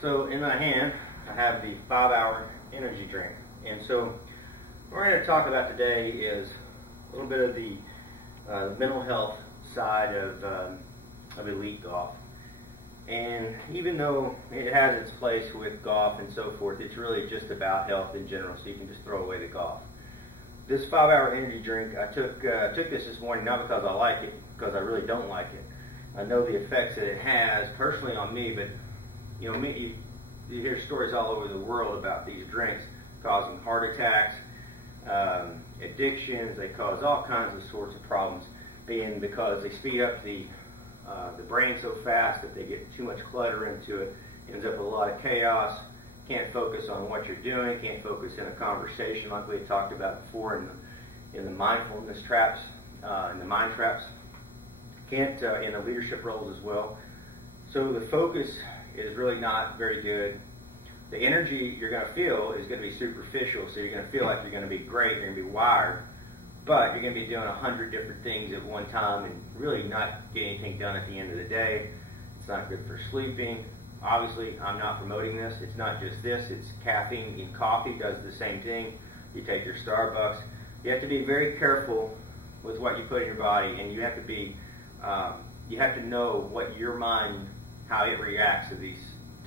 So in my hand, I have the 5-hour energy drink. And so what we're going to talk about today is a little bit of the mental health side of elite golf. And even though it has its place with golf and so forth, it's really just about health in general, so you can just throw away the golf. This 5-hour energy drink, I took this morning not because I like it, because I really don't like it. I know the effects that it has personally on me, but you know, you hear stories all over the world about these drinks causing heart attacks, addictions. They cause all kinds of sorts of problems, being because they speed up the brain so fast that they get too much clutter into it. Ends up with a lot of chaos. Can't focus on what you're doing. Can't focus in a conversation like we had talked about before in the mindfulness traps, in the mind traps. Can't in the leadership roles as well. So the focus is really not very good. The energy you're going to feel is going to be superficial, so you're going to feel like you're going to be great, you're going to be wired, but you're going to be doing 100 different things at one time and really not getting anything done at the end of the day. It's not good for sleeping. Obviously, I'm not promoting this. It's not just this. It's caffeine in coffee does the same thing. You take your Starbucks. You have to be very careful with what you put in your body, and you have to be, you have to know what your mind, how it reacts to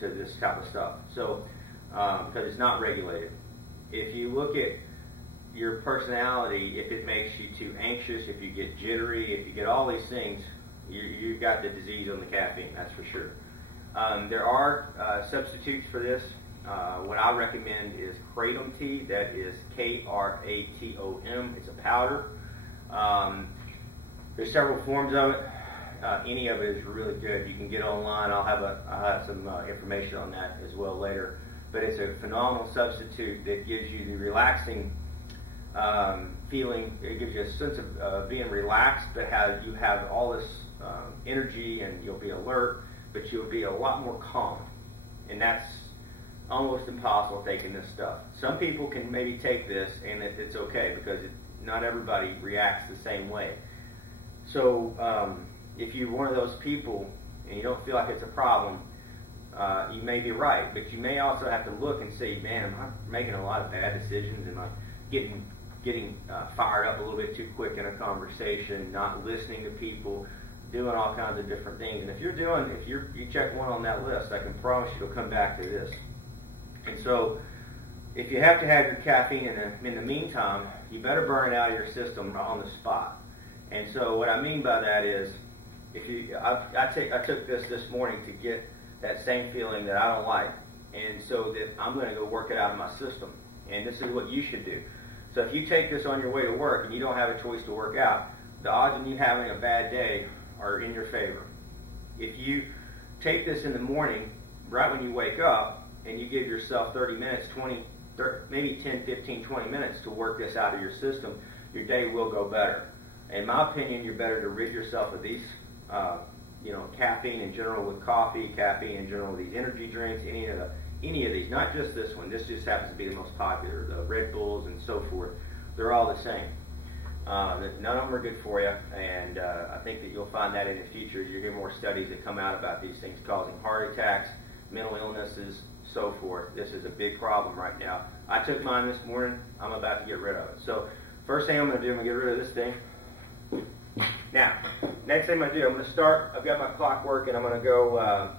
this type of stuff. So, because it's not regulated. If you look at your personality, if it makes you too anxious, if you get jittery, if you get all these things, you got the disease on the caffeine, that's for sure. There are substitutes for this. What I recommend is Kratom tea. That is Kratom. It's a powder. There's several forms of it. Any of it is really good. You can get online. I'll have some information on that as well later. But it's a phenomenal substitute that gives you the relaxing feeling. It gives you a sense of being relaxed, but you have all this energy, and you'll be alert, but you'll be a lot more calm. And that's almost impossible taking this stuff. Some people can maybe take this and it's okay, because not everybody reacts the same way. So if you're one of those people and you don't feel like it's a problem, you may be right, but you may also have to look and see, man, am I making a lot of bad decisions? Am I getting fired up a little bit too quick in a conversation, not listening to people, doing all kinds of different things? And if you check one on that list, I can promise you it'll come back to this. And so if you have to have your caffeine in the meantime, you better burn it out of your system on the spot. And so what I mean by that is, I took this morning to get that same feeling that I don't like, and so that I'm going to go work it out of my system. And this is what you should do. So if you take this on your way to work and you don't have a choice to work out, the odds of you having a bad day are in your favor. If you take this in the morning, right when you wake up, and you give yourself 30 minutes, 20, 30, maybe 10, 15, 20 minutes to work this out of your system, your day will go better. In my opinion, you're better to rid yourself of these, caffeine in general with coffee, caffeine in general with these energy drinks, any of these, not just this one. This just happens to be the most popular. The Red Bulls and so forth, they're all the same. None of them are good for you, and I think that you'll find that in the future. You'll hear more studies that come out about these things causing heart attacks, mental illnesses, so forth. This is a big problem right now. I took mine this morning. I'm about to get rid of it. So first thing I'm going to do, I'm going to get rid of this thing. Now, next thing I'm going to do, I'm going to start, I've got my clock working, I'm going to go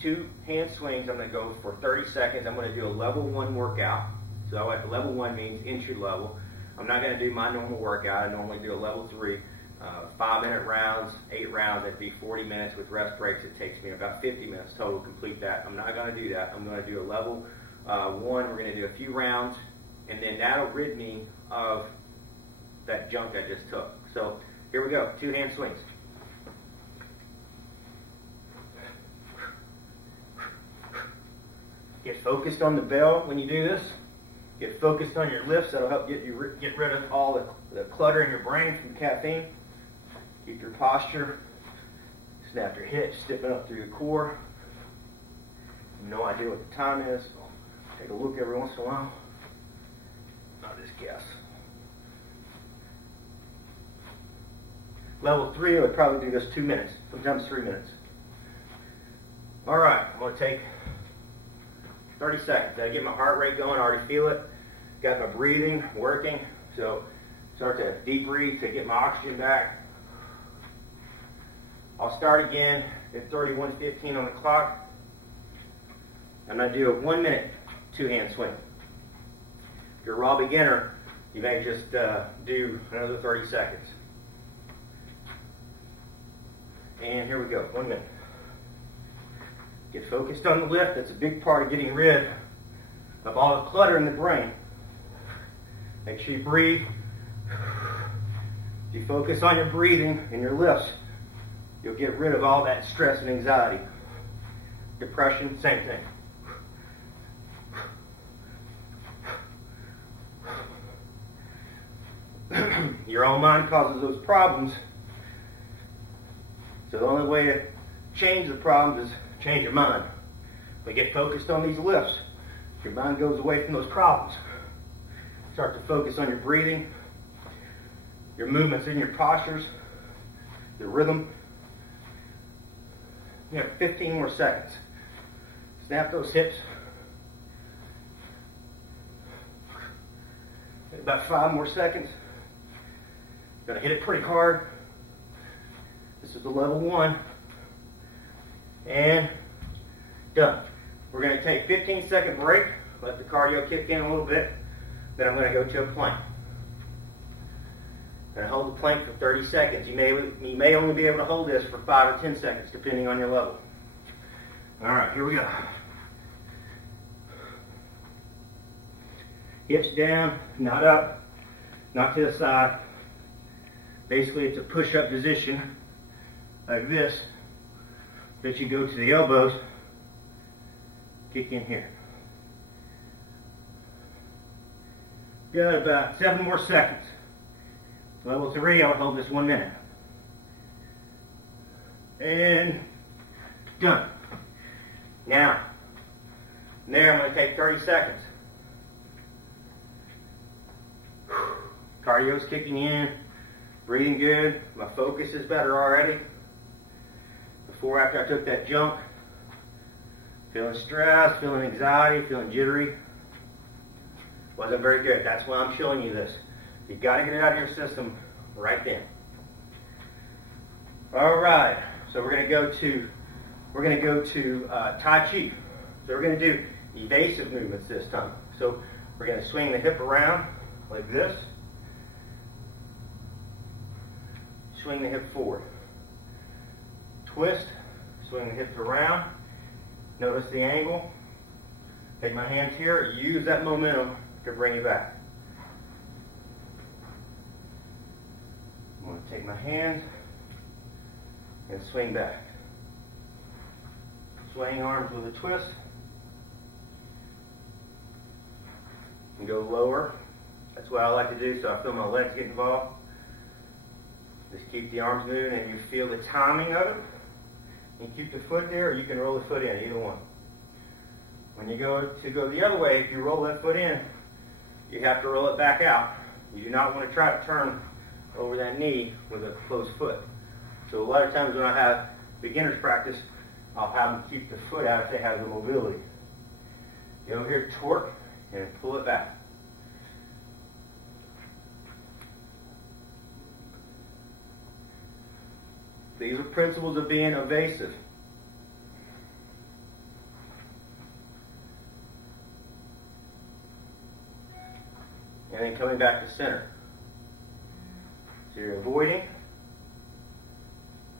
2 hand swings. I'm going to go for 30 seconds. I'm going to do a level 1 workout. So level 1 means entry level. I'm not going to do my normal workout. I normally do a level 3. 5-minute rounds, 8 rounds. That'd be 40 minutes with rest breaks. It takes me about 50 minutes total to complete that. I'm not going to do that. I'm going to do a level 1. We're going to do a few rounds, and then that'll rid me of that junk I just took. So here we go. 2 hand swings. Get focused on the bell when you do this. Get focused on your lifts. That'll help get rid of all the clutter in your brain from caffeine. Keep your posture. Snap your hips, stiffen up through your core. No idea what the time is. Take a look every once in a while. I'll just guess. Level 3, I would probably do this 2 minutes, sometimes 3 minutes. All right, I'm going to take 30 seconds. I get my heart rate going, I already feel it. Got my breathing working, so start to deep breathe to get my oxygen back. I'll start again at 31:15 on the clock. I'm going to do a 1 minute two-hand swing. If you're a raw beginner, you may just do another 30 seconds. And here we go, 1 minute. Get focused on the lift. That's a big part of getting rid of all the clutter in the brain. Make sure you breathe. If you focus on your breathing and your lifts, you'll get rid of all that stress and anxiety. Depression, same thing. Your own mind causes those problems. So the only way to change the problems is change your mind. But get focused on these lifts. Your mind goes away from those problems. Start to focus on your breathing, your movements in your postures, the rhythm. You have 15 more seconds. Snap those hips. About 5 more seconds. Gonna hit it pretty hard. This is the level 1. And done. We're gonna take a 15-second break, let the cardio kick in a little bit. Then I'm gonna go to a plank. And hold the plank for 30 seconds. You may only be able to hold this for 5 or 10 seconds, depending on your level. All right, here we go. Hips down, not up, not to the side. Basically, it's a push-up position, like this, that you go to the elbows, kick in here. Got about 7 more seconds. Level 3, I'll hold this 1 minute. And done. Now, from there I'm going to take 30 seconds. Cardio's kicking in, breathing good. My focus is better already. Before, after I took that jump, feeling stressed, feeling anxiety, feeling jittery. Wasn't very good. That's why I'm showing you this. You got to get it out of your system right then. All right. So we're going to go to Tai Chi. So we're going to do evasive movements this time. So we're going to swing the hip around like this. Swing the hip forward. Twist. Swing the hips around. Notice the angle. Take my hands here. Use that momentum to bring you back. I'm going to take my hands and swing back. Swaying arms with a twist. And go lower. That's what I like to do, so I feel my legs get involved. Just keep the arms moving and you feel the timing of it. You can keep the foot there or you can roll the foot in, either one. When you go the other way, if you roll that foot in, you have to roll it back out. You do not want to try to turn over that knee with a closed foot. So a lot of times when I have beginners practice, I'll have them keep the foot out if they have the mobility. You over here, torque, and pull it back. These are principles of being evasive. And then coming back to center. So you're avoiding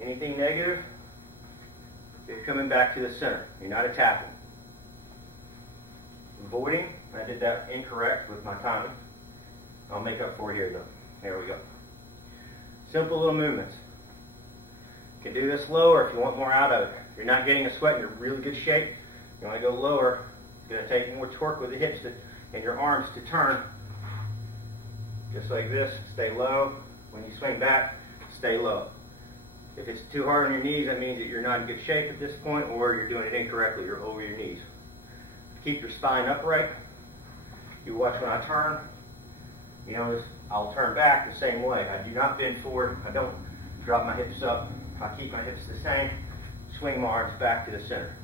anything negative. You're coming back to the center. You're not attacking. Avoiding. I did that incorrect with my timing. I'll make up for it here though. There we go. Simple little movements. You can do this lower if you want more out of it. If you're not getting a sweat, you're in really good shape. You want to go lower. It's going to take more torque with the hips and your arms to turn. Just like this, stay low. When you swing back, stay low. If it's too hard on your knees, that means that you're not in good shape at this point, or you're doing it incorrectly. You're over your knees. Keep your spine upright. You watch when I turn. You notice I'll turn back the same way. I do not bend forward. I don't Drop my hips up. I keep my hips the same. Swing my arms back to the center.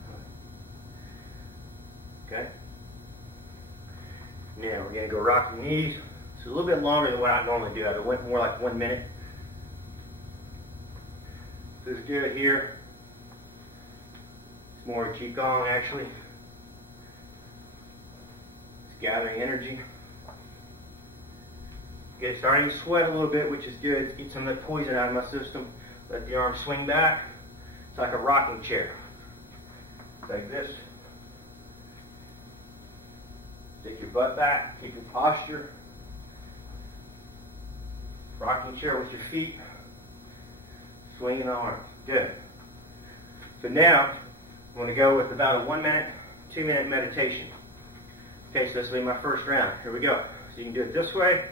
Okay? Now we're going to go rocking knees. It's a little bit longer than what I normally do. I went more like 1 minute. This is good here. It's more Qigong actually. It's gathering energy. Okay, starting to sweat a little bit, which is good. Get some of that poison out of my system. Let the arms swing back. It's like a rocking chair. Like this. Take your butt back. Keep your posture. Rocking chair with your feet. Swinging the arm. Good. So now, I'm going to go with about a 1 minute, 2 minute meditation. Okay, so this will be my first round. Here we go. So you can do it this way.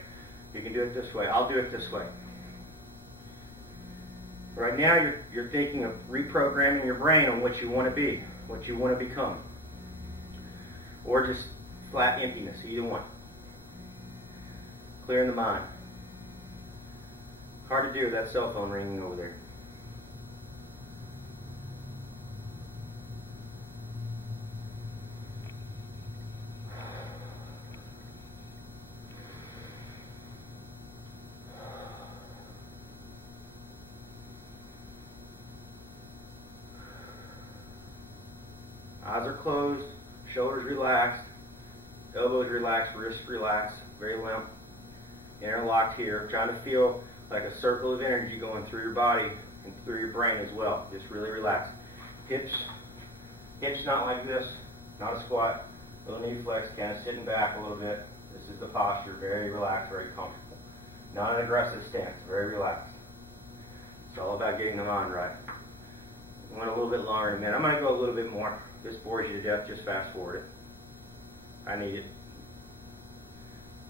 You can do it this way. I'll do it this way. Right now, you're thinking of reprogramming your brain on what you want to be, what you want to become. Or just flat emptiness, either one. Clearing the mind. Hard to do with that cell phone ringing over there. Eyes are closed, shoulders relaxed, elbows relaxed, wrists relaxed, very limp, interlocked here. Trying to feel like a circle of energy going through your body and through your brain as well. Just really relax. Hips not like this, not a squat. Little knee flex, kind of sitting back a little bit. This is the posture, very relaxed, very comfortable. Not an aggressive stance, very relaxed. It's all about getting the mind right. I went a little bit longer in a minute. I might go a little bit more. If this bores you to death, just fast forward it. I need it.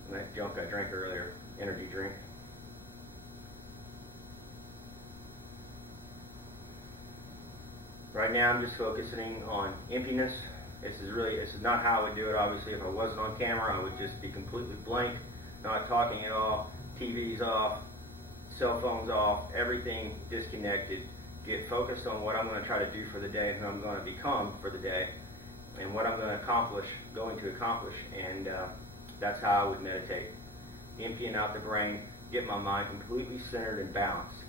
And that junk I drank earlier, energy drink. Right now I'm just focusing on emptiness. This is not how I would do it. Obviously, if I wasn't on camera, I would just be completely blank, not talking at all, TV's off, cell phone's off, everything disconnected. Get focused on what I'm going to try to do for the day and who I'm going to become for the day and what I'm going to accomplish, and that's how I would meditate. Emptying out the brain, get my mind completely centered and balanced.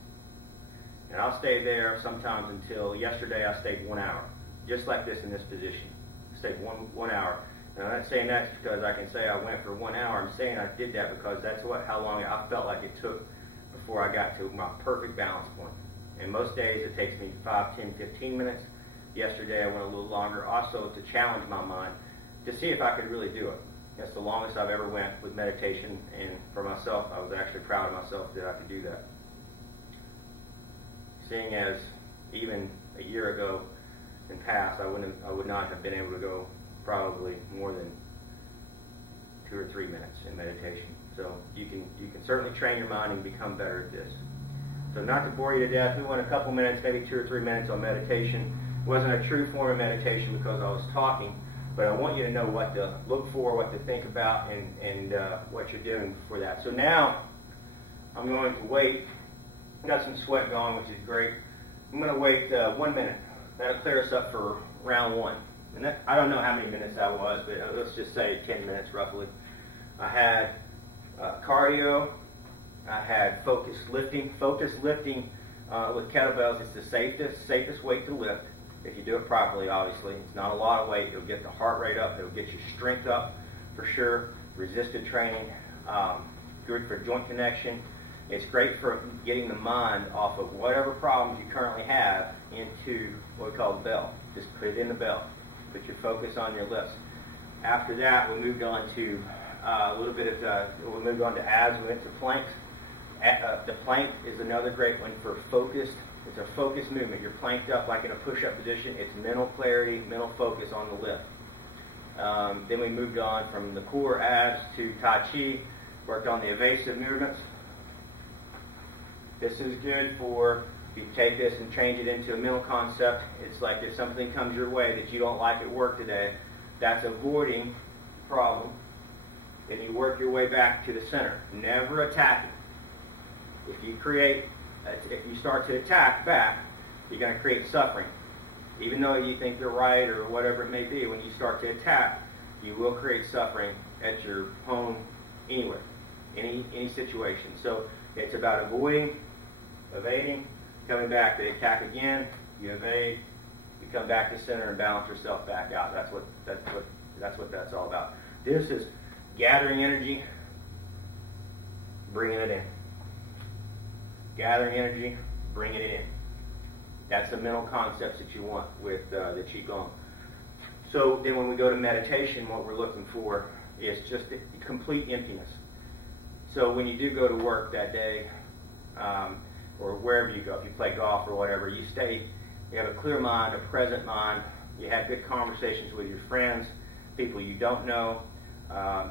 And I'll stay there sometimes until yesterday I stayed 1 hour, just like this in this position. I stayed one hour. And I'm not saying that's because I can say I went for 1 hour. I'm saying I did that because that's how long I felt like it took before I got to my perfect balance point. And most days it takes me 5, 10, 15 minutes. Yesterday I went a little longer, also to challenge my mind to see if I could really do it. That's the longest I've ever went with meditation, and for myself, I was actually proud of myself that I could do that. Seeing as even a year ago in past, I would not have been able to go probably more than 2 or 3 minutes in meditation. So you can certainly train your mind and become better at this. So not to bore you to death, we went a couple minutes, maybe 2 or 3 minutes on meditation. It wasn't a true form of meditation because I was talking, but I want you to know what to look for, what to think about, and what you're doing for that. So now I'm going to wait. I've got some sweat going, which is great. I'm going to wait 1 minute. That'll clear us up for round 1. And I don't know how many minutes that was, but let's just say 10 minutes roughly. I had cardio. I had focused lifting. Focused lifting with kettlebells is the safest weight to lift if you do it properly, obviously. It's not a lot of weight. It'll get the heart rate up. It'll get your strength up for sure. Resisted training. Good for joint connection. It's great for getting the mind off of whatever problems you currently have into what we call the bell. Just put it in the bell. Put your focus on your lifts. After that, we moved on to a little bit of, we moved on to abs. We went to planks. The plank is another great one for focused. It's a focused movement. You're planked up like in a push-up position. It's mental clarity, mental focus on the lift. Then we moved on from the core abs to Tai Chi. Worked on the evasive movements. This is good for, if you take this and change it into a mental concept, it's like if something comes your way that you don't like at work today, that's avoiding the problem. Then you work your way back to the center, never attacking. If you create if you start to attack back, you're going to create suffering. Even though you think you're right or whatever it may be, when you start to attack, you will create suffering at your home, anywhere, any situation. So it's about avoiding, evading, coming back. They attack again, you evade, you come back to center and balance yourself back out. That's what that's all about. This is gathering energy, bringing it in. Gathering energy, bringing it in. That's the mental concepts that you want with the Qigong. So then when we go to meditation, what we're looking for is just a complete emptiness. So when you do go to work that day, or wherever you go, if you play golf or whatever, you have a clear mind, a present mind, you have good conversations with your friends, people you don't know.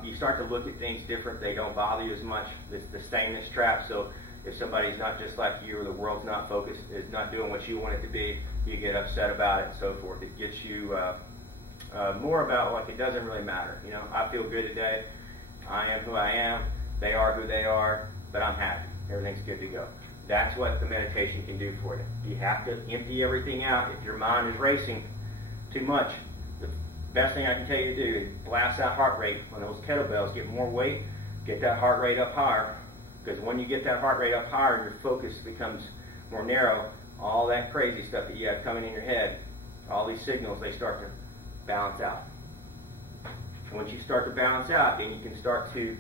You start to look at things different. They don't bother you as much. It's the sameness trap. So if somebody's not just like you, or the world's not focused, is not doing what you want it to be, you get upset about it and so forth. It gets you more about like it doesn't really matter. You know, I feel good today. I am who I am. They are who they are, but I'm happy. Everything's good to go. That's what the meditation can do for you. You have to empty everything out. If your mind is racing too much, the best thing I can tell you to do is blast that heart rate. When those kettlebells get more weight, get that heart rate up higher. Because when you get that heart rate up higher and your focus becomes more narrow, all that crazy stuff that you have coming in your head, all these signals, they start to balance out. And once you start to balance out, then you can start to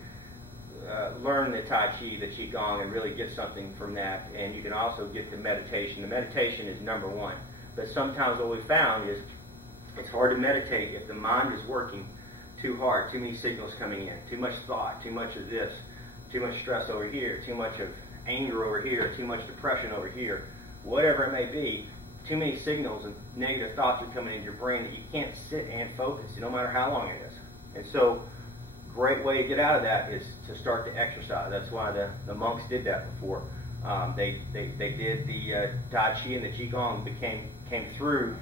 learn the Tai Chi, the Qigong, and really get something from that. And you can also get the meditation. The meditation is number one. But sometimes what we found is it's hard to meditate if the mind is working too hard, too many signals coming in, too much thought, too much of this, too much stress over here, too much of anger over here, too much depression over here, whatever it may be. Too many signals and negative thoughts are coming into your brain that you can't sit and focus, no matter how long it is. And so, great way to get out of that is to start to exercise. That's why the monks did that before. They did the Tai Chi and the Qigong came through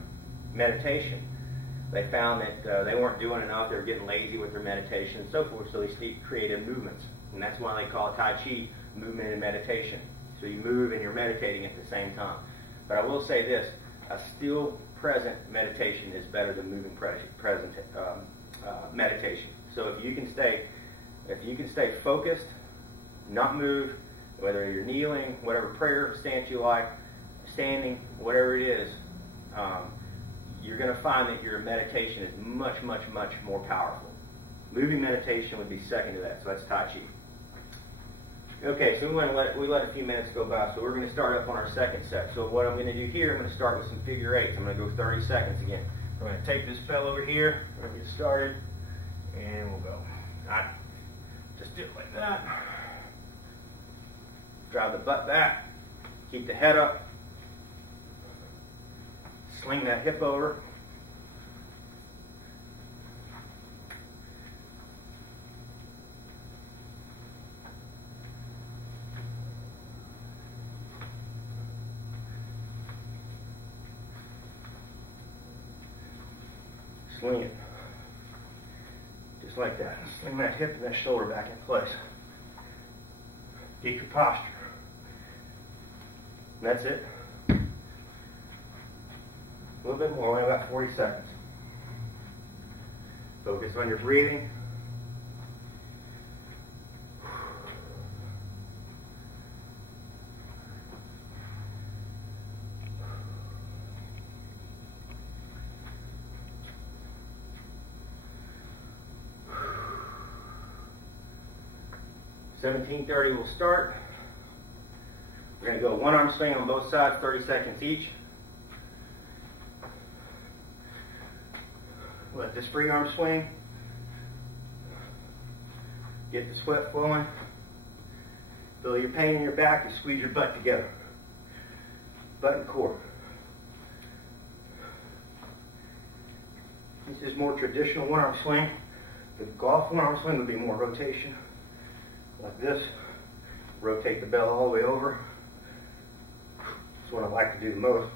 meditation. They found that they weren't doing enough. They were getting lazy with their meditation and so forth, so they started creative movements. And that's why they call it Tai Chi, movement and meditation. So you move and you're meditating at the same time. But I will say this, a still present meditation is better than moving present meditation. So if you can stay focused, not move, whether you're kneeling, whatever prayer stance you like, standing, whatever it is, you're going to find that your meditation is much, much, much more powerful. Moving meditation would be second to that, so that's Tai Chi. Okay, so we let a few minutes go by, so we're going to start up on our second set. So what I'm going to do here, I'm going to start with some figure eights. I'm going to go 30 seconds again. I'm going to take this bell over here, we're going to get started, and we'll go. Alright, just do it like that. Drive the butt back, keep the head up, sling that hip over. Swing it. Just like that. Sling that hip and that shoulder back in place. Keep your posture. And that's it. A little bit more, only about 40 seconds. Focus on your breathing. $17:30 will start. We're going to go one arm swing on both sides, 30 seconds each. Let this free arm swing. Get the sweat flowing. Feel your pain in your back, you squeeze your butt together. Butt and core. This is more traditional one arm swing. The golf one arm swing would be more rotation. Like this. Rotate the bell all the way over. That's what I like to do the most.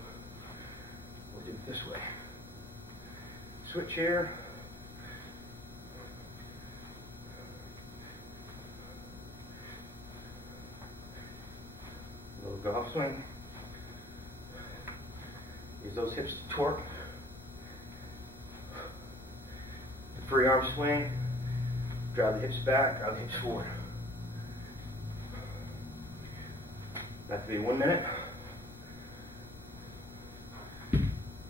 We'll do it this way. Switch here. A little go up swing. Use those hips to torque. The free arm swing. Drive the hips back, drive the hips forward. That to be 1 minute.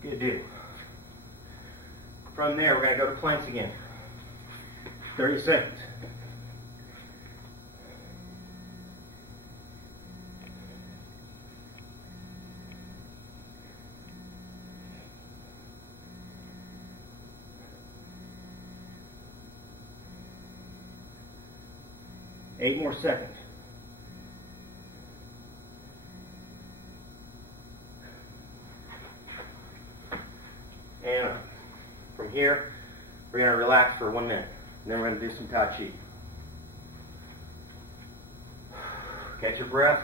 Good deal. From there, we're going to go to planks again. 30 seconds. Eight more seconds. And from here, we're going to relax for 1 minute. And then we're going to do some Tai Chi. Catch your breath.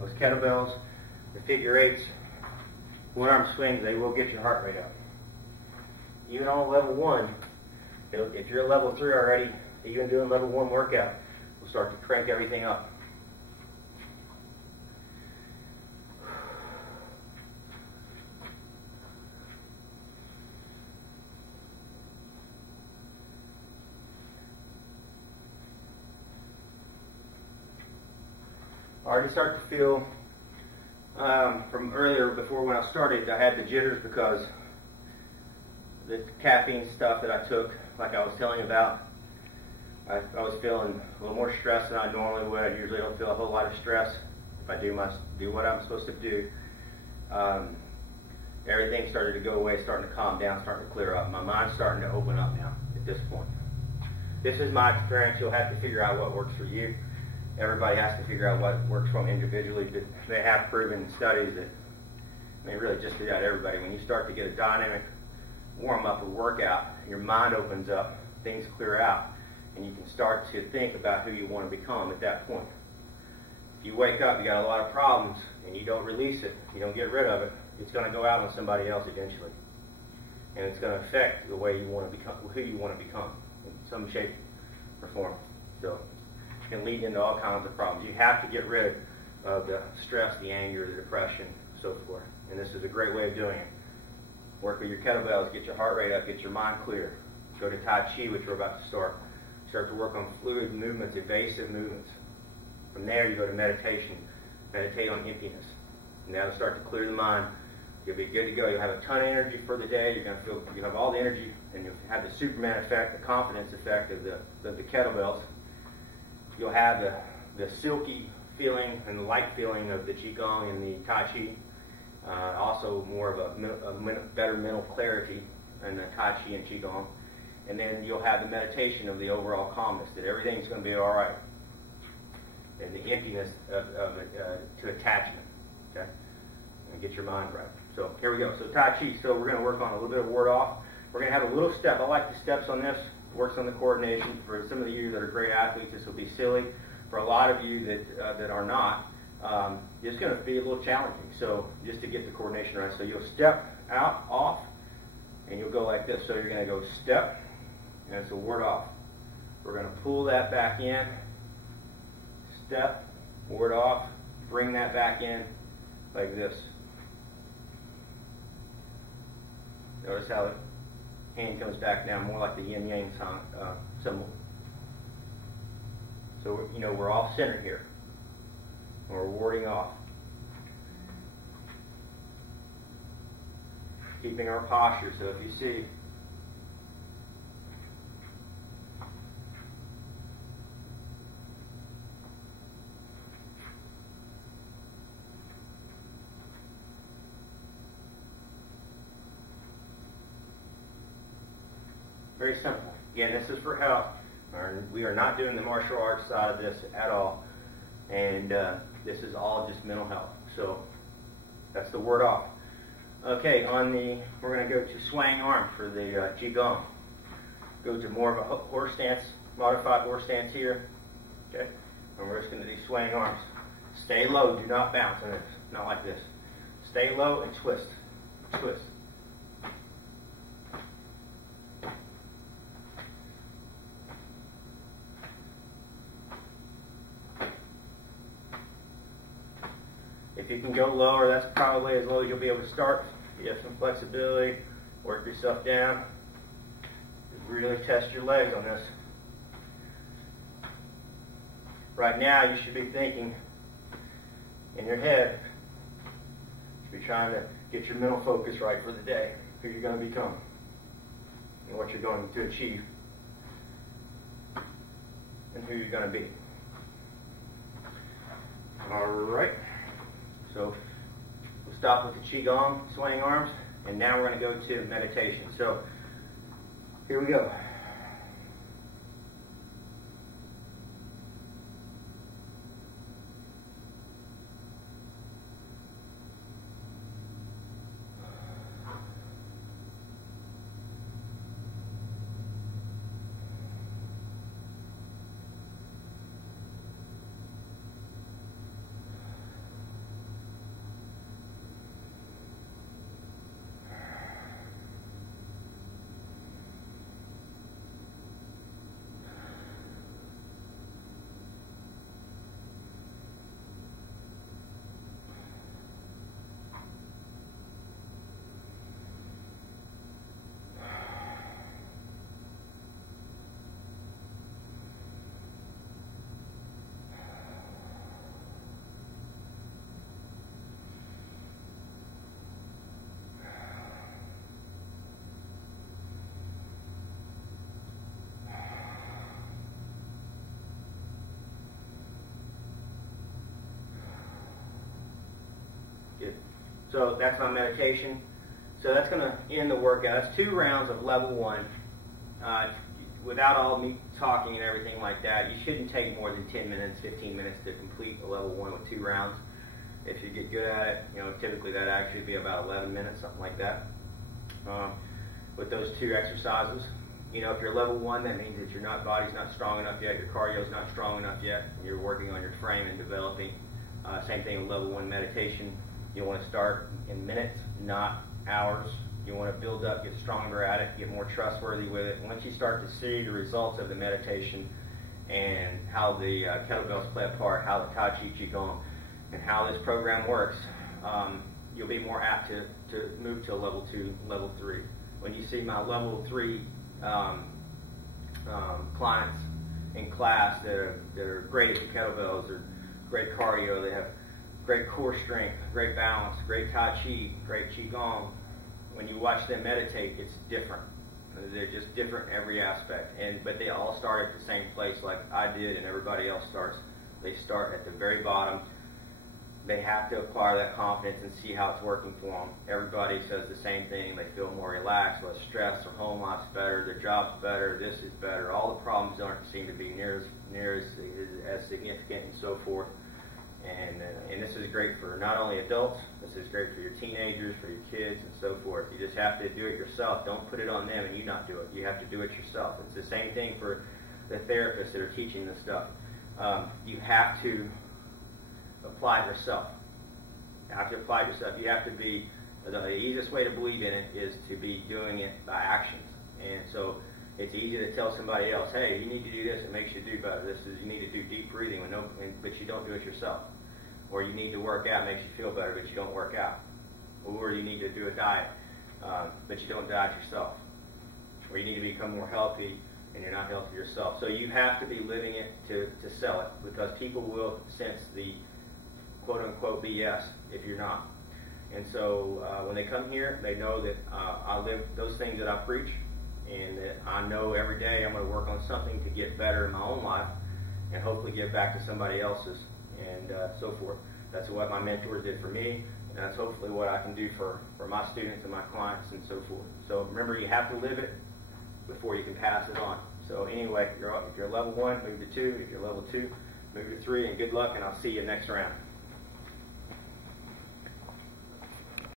Those kettlebells, the figure eights, one arm swings, they will get your heart rate up. Even on level 1, if you're at level 3 already, even doing level 1 workout, we'll start to crank everything up. I already start to feel, from earlier, before when I started, I had the jitters because the caffeine stuff that I took, like I was telling you about, I was feeling a little more stress than I normally would. I usually don't feel a whole lot of stress if I do what I'm supposed to do. Everything started to go away, starting to calm down, starting to clear up. My mind's starting to open up now at this point. This is my experience. You'll have to figure out what works for you. Everybody has to figure out what works for them individually, but they have proven studies that, I mean, really just about everybody, when you start to get a dynamic warm-up or workout, your mind opens up, things clear out, and you can start to think about who you want to become at that point. If you wake up, you got a lot of problems, and you don't release it, you don't get rid of it, it's going to go out on somebody else eventually. And it's going to affect the way you want to become, who you want to become, in some shape or form. So it can lead into all kinds of problems. You have to get rid of the stress, the anger, the depression, so forth. And this is a great way of doing it. Work with your kettlebells, get your heart rate up, get your mind clear. Go to Tai Chi, which we're about to start. Start to work on fluid movements, evasive movements. From there, you go to meditation. Meditate on emptiness. And that'll start to clear the mind. You'll be good to go. You'll have a ton of energy for the day. You're going to feel, you have all the energy, and you'll have the Superman effect, the confidence effect of the kettlebells. You'll have the silky feeling and the light feeling of the Qigong and the Tai Chi. Also more of a better mental clarity in the Tai Chi and Qigong. And then you'll have the meditation of the overall calmness, that everything's going to be all right. And the emptiness to attachment, okay? And get your mind right. So here we go. So Tai Chi, so we're going to work on a little bit of ward off. We're going to have a little step. I like the steps on this. Works on the coordination. For some of you that are great athletes, this will be silly. For a lot of you that are not, it's going to be a little challenging. So just to get the coordination right. So you'll step out, off, and you'll go like this. So you're going to go step, and it's a ward off. We're going to pull that back in, step, ward off, bring that back in like this. Notice how the hand comes back down, more like the yin-yang symbol. So, you know, we're off center here. We're warding off. Keeping our posture, so if you see, very simple. Again, this is for health. We are not doing the martial arts side of this at all. And this is all just mental health. So that's the word off. Okay, we're going to go to swaying arm for the Qigong. Go to more of a horse stance, modified horse stance here. Okay, and we're just going to do swaying arms. Stay low, do not bounce on it. Not like this. Stay low and twist. Twist. If you can go lower, that's probably as low as you'll be able to start. You have some flexibility, work yourself down. Really test your legs on this. Right now, you should be thinking in your head, you should be trying to get your mental focus right for the day, who you're going to become, and what you're going to achieve, and who you're going to be. All right. So we'll stop with the Qigong, swaying arms, and now we're going to go to meditation. So here we go. Good. So that's my meditation. So that's going to end the workout. That's 2 rounds of level 1. Without all me talking and everything like that, you shouldn't take more than 10 minutes, 15 minutes to complete a level 1 with 2 rounds. If you get good at it, typically that'd actually be about 11 minutes, something like that. With those 2 exercises. If you're level 1, that means that your body's not strong enough yet, your cardio's not strong enough yet, and you're working on your frame and developing. Same thing with level 1 meditation. You want to start in minutes, not hours. You want to build up, get stronger at it, get more trustworthy with it. And once you start to see the results of the meditation and how the kettlebells play a part, how the Tai Chi Qigong, and how this program works, you'll be more apt to move to level 2, level 3. When you see my level 3 clients in class that are great at the kettlebells, they're great cardio, they have great core strength, great balance, great Tai Chi, great Qigong. When you watch them meditate, it's different. They're just different in every aspect. But they all start at the same place like I did and everybody else starts. They start at the very bottom. They have to acquire that confidence and see how it's working for them. Everybody says the same thing. They feel more relaxed, less stressed, their home life's better, their job's better, this is better. All the problems seem to be near as significant and so forth. And this is great for not only adults, this is great for your teenagers, for your kids, and so forth. You just have to do it yourself. Don't put it on them and you not do it. You have to do it yourself. It's the same thing for the therapists that are teaching this stuff. You have to apply it yourself. You have to apply it yourself. You have to be, the easiest way to believe in it is to be doing it by actions. And so it's easy to tell somebody else, hey, you need to do this, it makes you do better. You need to do deep breathing, but you don't do it yourself. Or you need to work out, it makes you feel better, but you don't work out. Or you need to do a diet, but you don't diet yourself. Or you need to become more healthy, and you're not healthy yourself. So you have to be living it to sell it, because people will sense the quote-unquote BS if you're not. And so when they come here, they know that I live those things that I preach, and that I know every day I'm going to work on something to get better in my own life and hopefully give back to somebody else's, and so forth. That's what my mentors did for me, and that's hopefully what I can do for my students and my clients and so forth. So remember, you have to live it before you can pass it on. So anyway, if you're level 1, move to 2. If you're level 2, move to 3, and good luck, and I'll see you next round.